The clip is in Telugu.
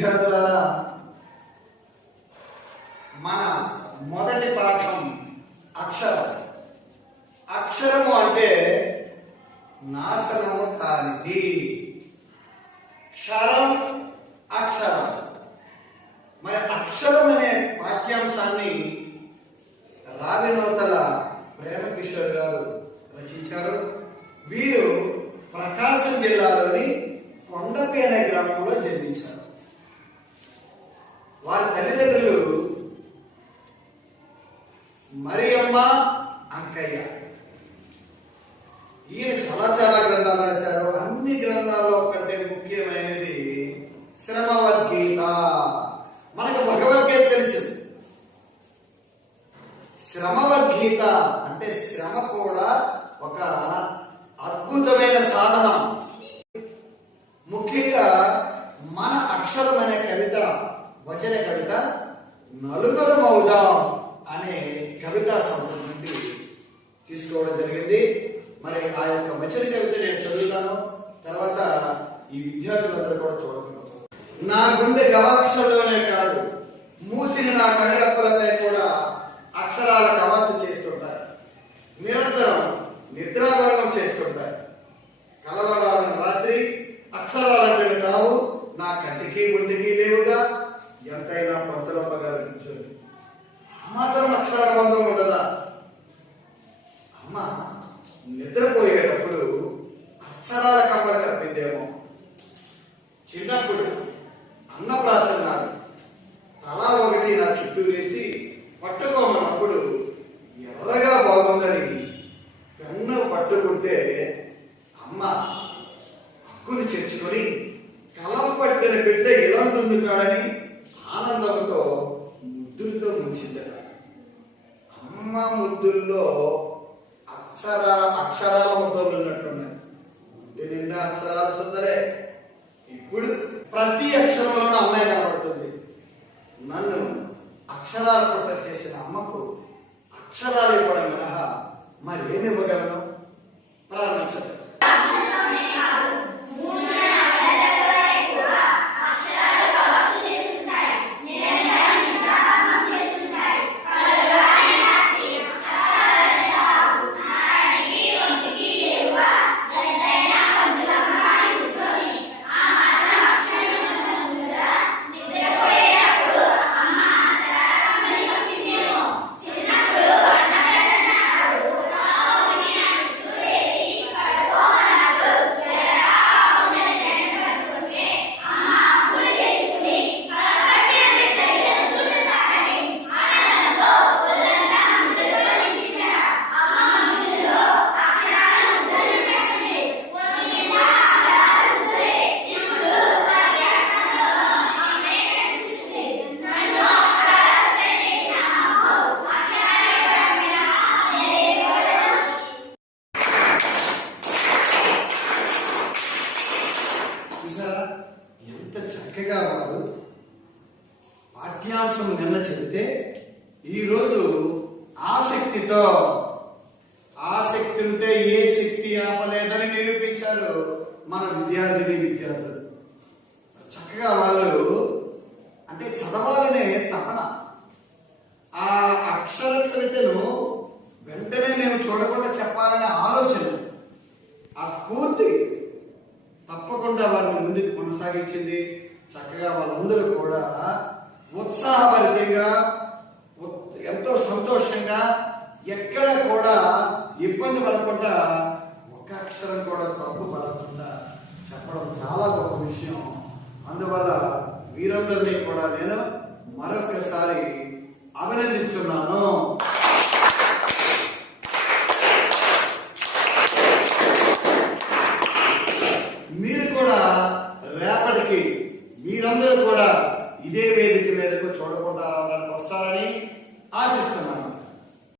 విద్యార్థులారా మన మొదటి పాఠం అక్షరం. అక్షరము అంటే నాశనము కానిది. క్షరం అక్షరం. మరి అక్షరం అనే వాక్యాంశాన్ని రావినోతల ప్రేమ కిషోర్ గారు రచించారు. వీరు ప్రకాశం జిల్లాలోని కొండపేన గ్రామంలో జన్మించారు వారి తల్లిదండ్రులు మరియమ్మ అంకయ్య. ఈయన చాలా చాలా గ్రంథాలు రాశారు. అన్ని గ్రంథాల్లో కంటే ముఖ్యమైనది శ్రమవద్గీత. మనకు భగవద్గీత తెలుసు. శ్రమవద్గీత అంటే శ్రమ కూడా ఒక అద్భుతమైన సాధనం. ముఖ్యంగా మన అక్షరం అనే కవిత వచన కవిత నలుగురు మౌదాం అనే కవితా సంబంధం నుండి తీసుకోవడం జరిగింది. మరి ఆ యొక్క వచన కవిత నేను చదువుతాను. తర్వాత ఈ విద్యార్థులందరూ కూడా చూడగలుగుతారు. నా గుండె గవాక్షరంలోనే కాదు మూసిన నా కనులప్పలపై కూడా అక్షరాల కవాతు చేస్తుంటాయి. నిరంతరం నిద్రాభరణం చేస్తుంటాయి. కలవరాలను రాత్రి అక్షరాలను కావు నా కంటికి గుండెకి లేదు. చిన్నప్పుడు అన్నప్రాసన తలా ఒకటి నా చుట్టూ వేసి పట్టుకోమన్నప్పుడు ఎర్రగా బాగుందని పెన్ను పట్టుకుంటే అమ్మ హక్కుని చేర్చుకొని కలం పట్టిన బిడ్డ ఇలా దున్నుతాడని ఆనందంతో ముద్దులతో ముంచిందట అమ్మ ముద్దుల్లో అక్షర అక్షరాల ముద్దలు ఉన్నట్టున్నాయి. నిండా అక్షరాలు సుందరే. ఇప్పుడు ప్రతి అక్షరంలోనూ అమ్మాయి కనబడుతుంది. నన్ను అక్షరాల పుట్ట చేసిన అమ్మకు అక్షరాలు ఇవ్వడం మినహా మరి ఏమి ఇవ్వగలను? ప్రారంభించదు చూసారా? ఎంత చక్కగా వారు పాఠ్యాంశం నిన్న చెబితే ఈరోజు ఆసక్తితో ఆసక్తి ఉంటే ఏ శక్తి ఆపలేదని నిరూపించారు మన విద్యార్థిని విద్యార్థులు. చక్కగా వాళ్ళు అంటే చదవాలనే తపన. ఆ అక్షర కవితను వెంటనే మేము చూడకుండా చెప్పాలనే ఆలోచన. ఆ స్ఫూర్తి తప్పకుండా వాళ్ళు ముందుకు కొనసాగించింది. చక్కగా వాళ్ళందరూ కూడా ఉత్సాహభరితంగా ఎంతో సంతోషంగా ఎక్కడ కూడా ఇబ్బంది పడకుండా ఒక అక్షరం కూడా తప్పు పడకుండా చెప్పడం చాలా గొప్ప విషయం. అందువల్ల వీరందరినీ కూడా నేను మరొకసారి అభినందిస్తున్నాను మీరు కూడా కాబట్టి మీరందరూ కూడా ఇదే వేదిక మీదకు చూడకుండా రావడానికి వస్తారని ఆశిస్తున్నాను.